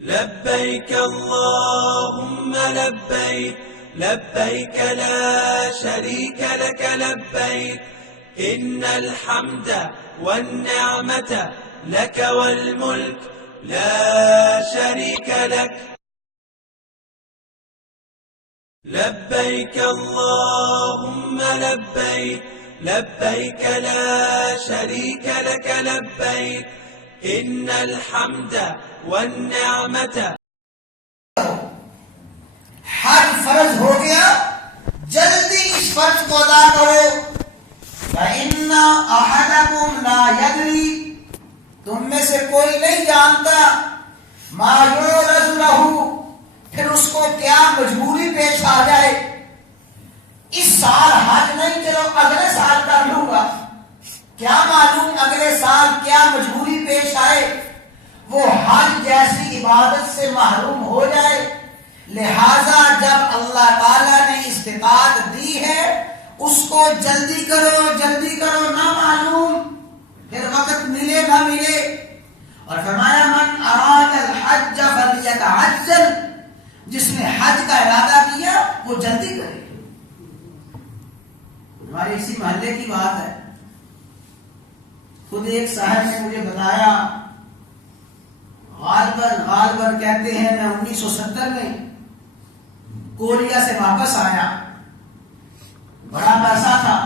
لبيك اللهم لبيك لبيك لا شريك لك لبيك إن الحمد والنعمة لك والملك لا شريك لك لبيك اللهم لبيك لبيك لا شريك لك لبيك إن الحمد والنعمة حج فرض ہو گیا، جلدی اس فرض کو ادا کرو۔ فَإِنَّ أَحَدَكُمْ لَا يَدْرِي، تم میں سے کوئی نہیں جانتا مَا يُعْرَضُ لَهُ، پھر اس کو کیا مجبوری پیش آ جائے۔ اس سال حج نہیں، چلو اگلے سال کر لوں گا، کیا معلوم اگلے سال کیا مجبوری پیش آئے، وہ حج جیسی عبادت سے محروم ہو جائے۔ لہذا جب اللہ تعالیٰ نے استطاعت دی ہے اس کو جلدی کرو، نہ معلوم پھر وقت ملے نہ ملے۔ اور فرمایا من اراد الحج فلیتعجل، جس نے حج کا ارادہ کیا وہ جلدی کرے۔ ہمارے اسی محلے کی بات ہے، خود ایک صاحب نے مجھے بتایا، غالباً کہتے ہیں میں 1970 میں کوریا سے واپس آیا، بڑا پیسہ تھا،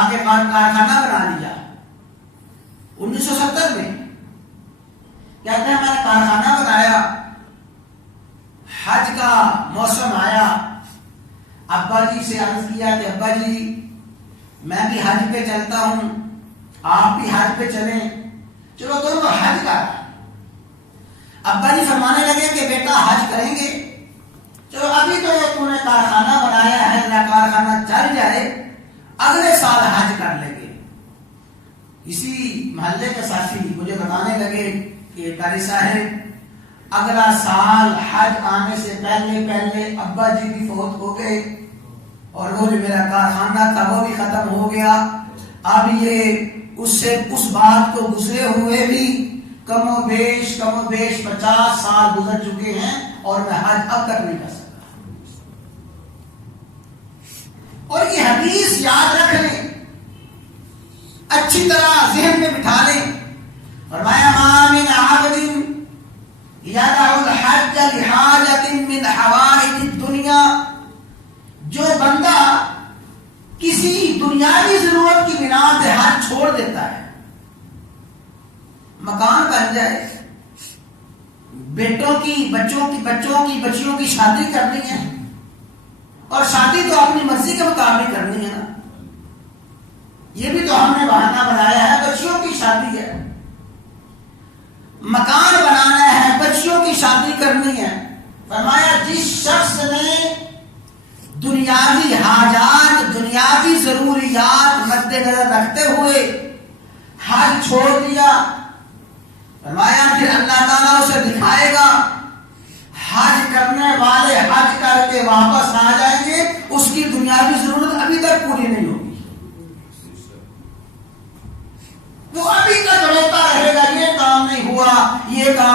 آگے کارخانہ بنا لیا۔ 1970 میں کہتے ہیں میں نے کارخانہ بنایا، حج کا موسم آیا، ابا جی سے عرض کیا کہ ابا جی میں بھی حج پہ چلتا ہوں، آپ بھی حج پہ چلیں، چلو دونوں حج کا۔ ابا جی فرمانے لگے کہ بیٹا حج کریں گے، چلو ابھی تو نے کارخانہ بنایا ہے، نہ کارخانہ چل جائے، اگلے سال حج کر لیں گے۔ اسی محلے کے ساتھی مجھے بتانے لگے کہ قاری صاحب اگلا سال حج آنے سے پہلے ابا جی بھی فوت ہو گئے، اور وہ جو میرا کارخانہ تھا وہ بھی ختم ہو گیا۔ اب یہ اس بات کو گزرے ہوئے بھی کم و بیش 50 سال گزر چکے ہیں اور میں حج اب تک نہیں کر سکتا۔ اور یہ حدیث یاد رکھ لیں، اچھی طرح ذہن میں بٹھا لیں۔ فرمایا ما من عبد یدع الحج لحاجۃ من حوائج الدنیا، جو بندہ کسی دنیاوی ضرورت کی بنا پہ حج چھوڑ دیتا ہے، مکان بن جائے، بیٹوں کی بچیوں کی شادی کرنی ہے، اور شادی تو اپنی مرضی کے مطابق کرنی ہے نا، یہ بھی تو ہم نے بہانہ بنایا ہے، بچیوں کی شادی ہے، مکان بنانا ہے، بچیوں کی شادی کرنی ہے۔ فرمایا جس شخص نے دنیاوی حاجات، دنیاوی ضروریات مد نظر رکھتے ہوئے حج چھوڑ دیا، فرمایا پھر اللہ تعالیٰ اسے دکھائے گا، حج کرنے والے حج کر کے واپس آ جائیں گے، اس کی دنیاوی ضرورت ابھی تک پوری نہیں ہوگی، وہ ابھی تک روتا رہے گا، یہ کام نہیں ہوا، یہ کام